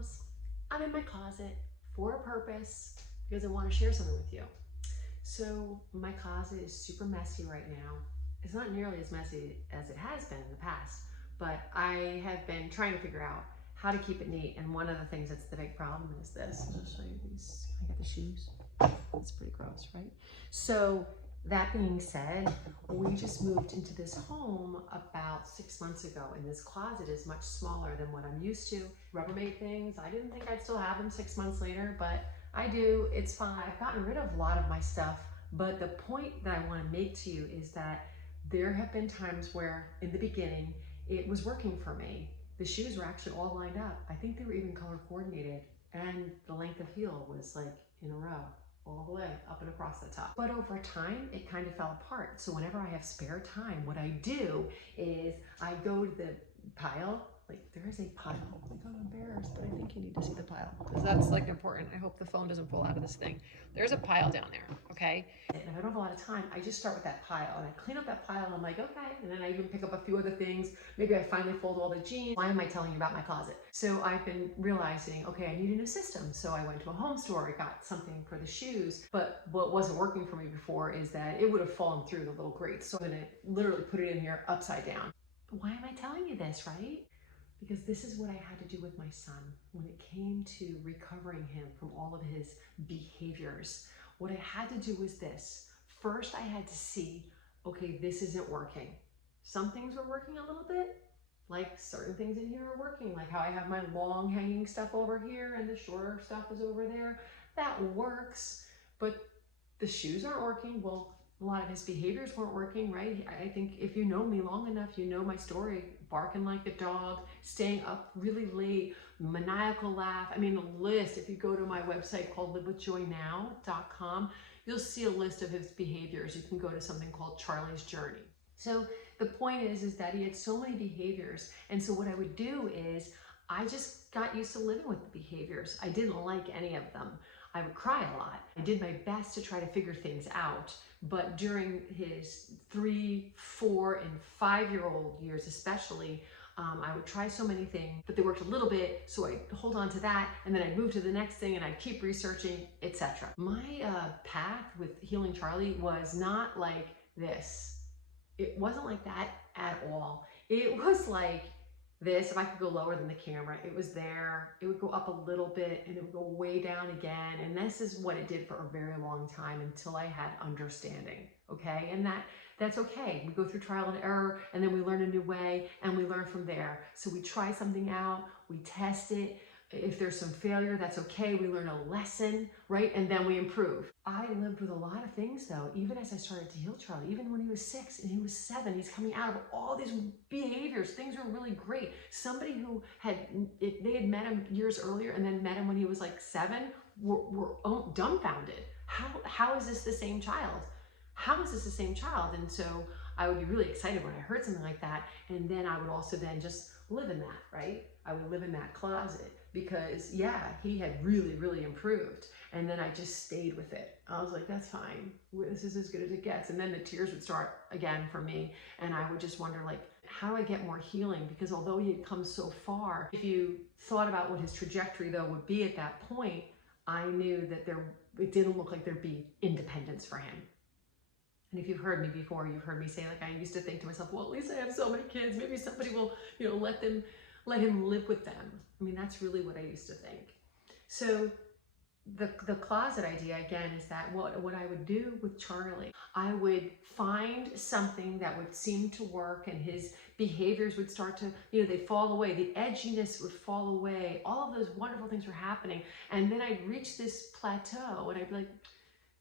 moms, I'm in my closet for a purpose because I want to share something with you. So my closet is super messy right now. It's not nearly as messy as it has been in the past, but I have been trying to figure out how to keep it neat. And one of the things that's the big problem is this. I'll just show you these. I got the shoes. It's pretty gross, right? So that being said, we just moved into this home about 6 months ago, and this closet is much smaller than what I'm used to. Rubbermaid things, I didn't think I'd still have them 6 months later, but I do. It's fine. I've gotten rid of a lot of my stuff, but the point that I want to make to you is that there have been times where in the beginning it was working for me. The shoes were actually all lined up. I think they were even color coordinated, and the length of heel was like in a row, all the way up and across the top. But over time, it kind of fell apart. So whenever I have spare time, what I do is I go to the pile. Like, there is a pile. Like, I'm embarrassed, but I think you need to see the pile because that's like important. I hope the phone doesn't fall out of this thing. There's a pile down there, okay? And if I don't have a lot of time, I just start with that pile and I clean up that pile and I'm like, okay. And then I even pick up a few other things. Maybe I finally fold all the jeans. Why am I telling you about my closet? So I've been realizing, okay, I need a new system. So I went to a home store, I got something for the shoes, but what wasn't working for me before is that it would have fallen through the little grates. So I'm gonna literally put it in here upside down. Why am I telling you this, right? Because this is what I had to do with my son when it came to recovering him from all of his behaviors. What I had to do was this. First, I had to see, okay, this isn't working. Some things were working a little bit, like certain things in here are working, like how I have my long hanging stuff over here and the shorter stuff is over there. That works, but the shoes aren't working. Well, a lot of his behaviors weren't working, right? I think if you know me long enough, you know my story. Barking like a dog, staying up really late, maniacal laugh. I mean, the list, if you go to my website called livewithjoynow.com, you'll see a list of his behaviors. You can go to something called Charlie's Journey. So the point is that he had so many behaviors. And so what I would do is I just got used to living with the behaviors. I didn't like any of them. I would cry a lot. I did my best to try to figure things out, but during his 3, 4, and 5-year-old years especially, I would try so many things, but they worked a little bit, so I'd hold on to that, and then I'd move to the next thing, and I'd keep researching, etc. My path with healing Charlie was not like this. It wasn't like that at all. It was like this. If I could go lower than the camera, it was there. It would go up a little bit and it would go way down again. And this is what it did for a very long time until I had understanding, okay? And that's okay. We go through trial and error and then we learn a new way and we learn from there. So we try something out, we test it. If there's some failure, that's okay. We learn a lesson, right? And then we improve. I lived with a lot of things though, even as I started to heal Charlie, even when he was 6 and he was 7, he's coming out of all these behaviors. Things were really great. Somebody who they had met him years earlier and then met him when he was like 7 were dumbfounded. How is this the same child? How is this the same child? And so I would be really excited when I heard something like that. And then I would also then just live in that, right? I would live in that closet because yeah, he had really, really improved. And then I just stayed with it. I was like, that's fine. This is as good as it gets. And then the tears would start again for me. And I would just wonder like, how do I get more healing? Because although he had come so far, if you thought about what his trajectory though would be at that point, I knew that it didn't look like there'd be independence for him. And if you've heard me before, you've heard me say, like, I used to think to myself, well, at least I have so many kids. Maybe somebody will, let him live with them. I mean, that's really what I used to think. So the closet idea, again, is that what I would do with Charlie, I would find something that would seem to work and his behaviors would start to, they'd fall away. The edginess would fall away. All of those wonderful things were happening. And then I'd reach this plateau and I'd be like,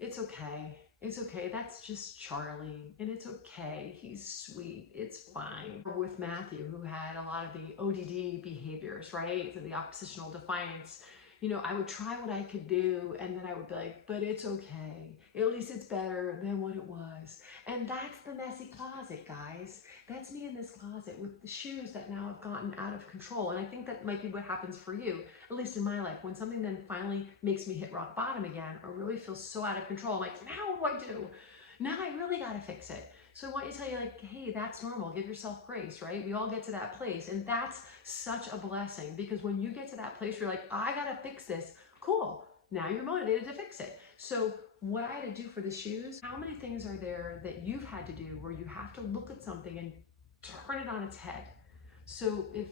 it's okay. It's okay, that's just Charlie, and it's okay, he's sweet, it's fine. With Matthew, who had a lot of the ODD behaviors, right? So the oppositional defiance, I would try what I could do, and then I would be like, but it's okay. At least it's better than what it was. And that's the messy closet, guys. That's me in this closet with the shoes that now have gotten out of control. And I think that might be what happens for you, at least in my life. When something then finally makes me hit rock bottom again, or really feels so out of control, I'm like, now what do I do? Now I really gotta fix it. So I want you to tell you like, hey, that's normal. Give yourself grace, right? We all get to that place. And that's such a blessing, because when you get to that place where you're like, I gotta fix this, cool. Now you're motivated to fix it. So what I had to do for the shoes, how many things are there that you've had to do where you have to look at something and turn it on its head? So if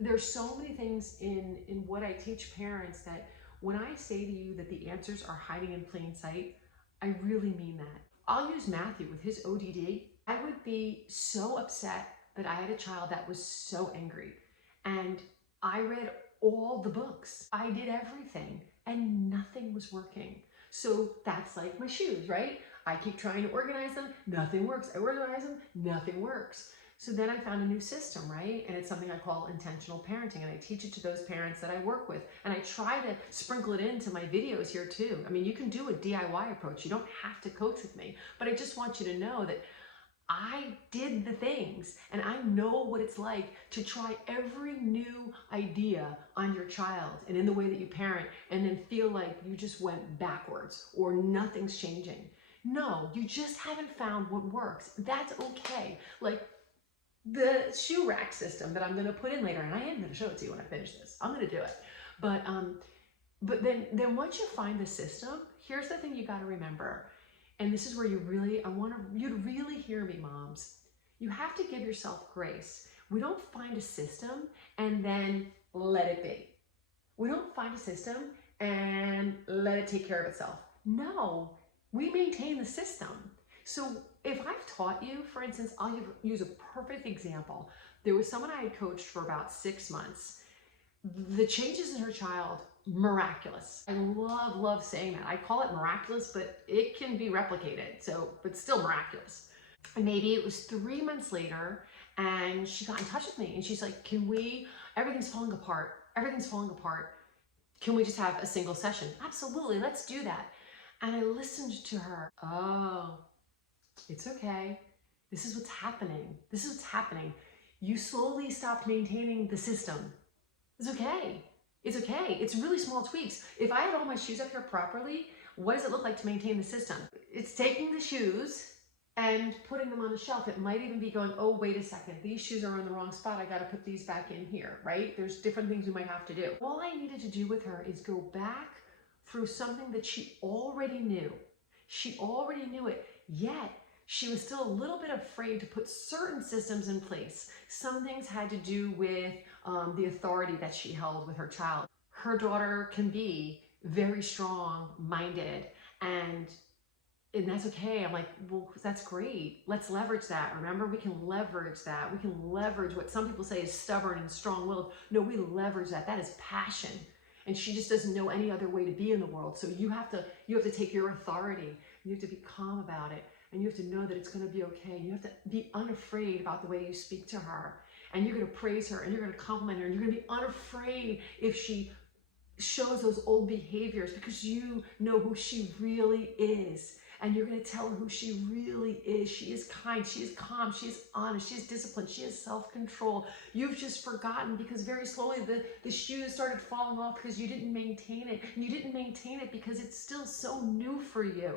there's so many things in what I teach parents, that when I say to you that the answers are hiding in plain sight, I really mean that. I'll use Matthew with his ODD. I would be so upset that I had a child that was so angry. And I read all the books. I did everything and nothing was working. So that's like my shoes, right? I keep trying to organize them, nothing works. I organize them, nothing works. So then I found a new system, right? And it's something I call intentional parenting, and I teach it to those parents that I work with. And I try to sprinkle it into my videos here too. I mean, you can do a DIY approach. You don't have to coach with me, but I just want you to know that I did the things and I know what it's like to try every new idea on your child and in the way that you parent, and then feel like you just went backwards or nothing's changing. No, you just haven't found what works. That's okay. Like the shoe rack system that I'm going to put in later, and I am going to show it to you when I finish this. I'm going to do it. But then once you find the system, here's the thing you got to remember. And this is where I want you to really hear me, moms. You have to give yourself grace. We don't find a system and then let it be. We don't find a system and let it take care of itself. No, we maintain the system. So if I've taught you, for instance, I'll use a perfect example. There was someone I had coached for about 6 months. The changes in her child, miraculous. I love saying that. I call it miraculous, but it can be replicated. But still miraculous. And maybe it was 3 months later and she got in touch with me and she's like, everything's falling apart. Everything's falling apart. Can we just have a single session? Absolutely, let's do that. And I listened to her. Oh, it's okay. This is what's happening. This is what's happening. You slowly stopped maintaining the system. It's okay. It's okay. It's really small tweaks. If I had all my shoes up here properly, what does it look like to maintain the system? It's taking the shoes and putting them on the shelf. It might even be going, oh, wait a second. These shoes are in the wrong spot. I got to put these back in here, right? There's different things we might have to do. All I needed to do with her is go back through something that she already knew. She already knew it, yet she was still a little bit afraid to put certain systems in place. Some things had to do with the authority that she held with her child. Her daughter can be very strong-minded, and that's okay. I'm like, well, that's great. Let's leverage that. Remember, we can leverage that. We can leverage what some people say is stubborn and strong-willed. No, we leverage that. That is passion. And she just doesn't know any other way to be in the world. So you have to take your authority. You have to be calm about it. And you have to know that it's going to be okay. You have to be unafraid about the way you speak to her. And you're going to praise her and you're going to compliment her. And you're going to be unafraid if she shows those old behaviors, because you know who she really is. And you're going to tell her who she really is. She is kind. She is calm. She is honest. She is disciplined. She has self-control. You've just forgotten because very slowly the shoes started falling off because you didn't maintain it. And you didn't maintain it because it's still so new for you.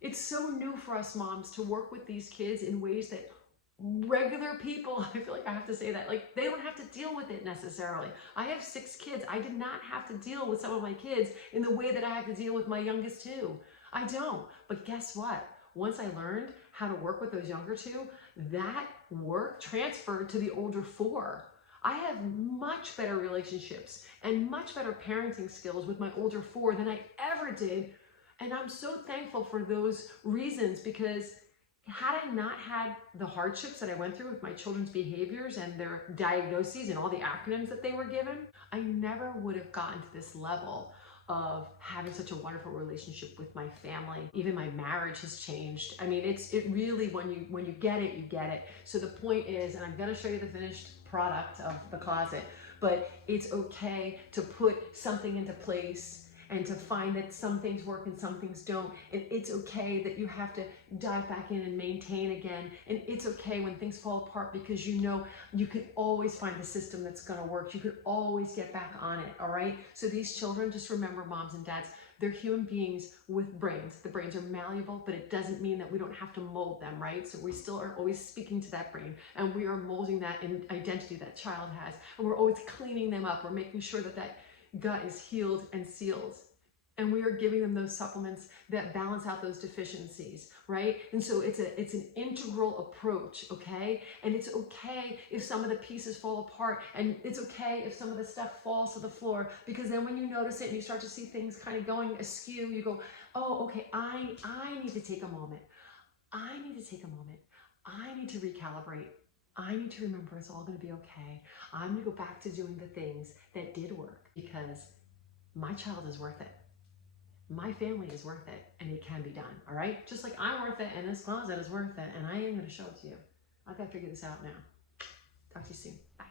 It's so new for us moms to work with these kids in ways that regular people, I feel like I have to say that, like they don't have to deal with it necessarily. I have 6 kids. I did not have to deal with some of my kids in the way that I have to deal with my youngest 2. I don't. But guess what? Once I learned how to work with those younger 2, that work transferred to the older 4. I have much better relationships and much better parenting skills with my older 4 than I ever did. And I'm so thankful for those reasons, because had I not had the hardships that I went through with my children's behaviors and their diagnoses and all the acronyms that they were given, I never would have gotten to this level of having such a wonderful relationship with my family. Even my marriage has changed. I mean, it really, when you get it, you get it. So the point is, and I'm gonna show you the finished product of the closet, but it's okay to put something into place and to find that some things work and some things don't. And it's okay that you have to dive back in and maintain again. And it's okay when things fall apart, because you know you can always find a system that's gonna work. You can always get back on it, all right? So these children, just remember, moms and dads, They're human beings with brains. The brains are malleable, but it doesn't mean that we don't have to mold them, right? So we still are always speaking to that brain, and we are molding that in identity that child has, and we're always cleaning them up. We're making sure that that gut is healed and sealed. And we are giving them those supplements that balance out those deficiencies, right? And so it's an integral approach, okay? And it's okay if some of the pieces fall apart, and it's okay if some of the stuff falls to the floor, because then when you notice it and you start to see things kind of going askew, you go, oh, okay, I need to take a moment. I need to take a moment. I need to recalibrate. I need to remember it's all going to be okay. I'm going to go back to doing the things that did work, because my child is worth it. My family is worth it, and it can be done, all right? Just like I'm worth it, and this closet is worth it, and I am going to show it to you. I've got to figure this out now. Talk to you soon. Bye.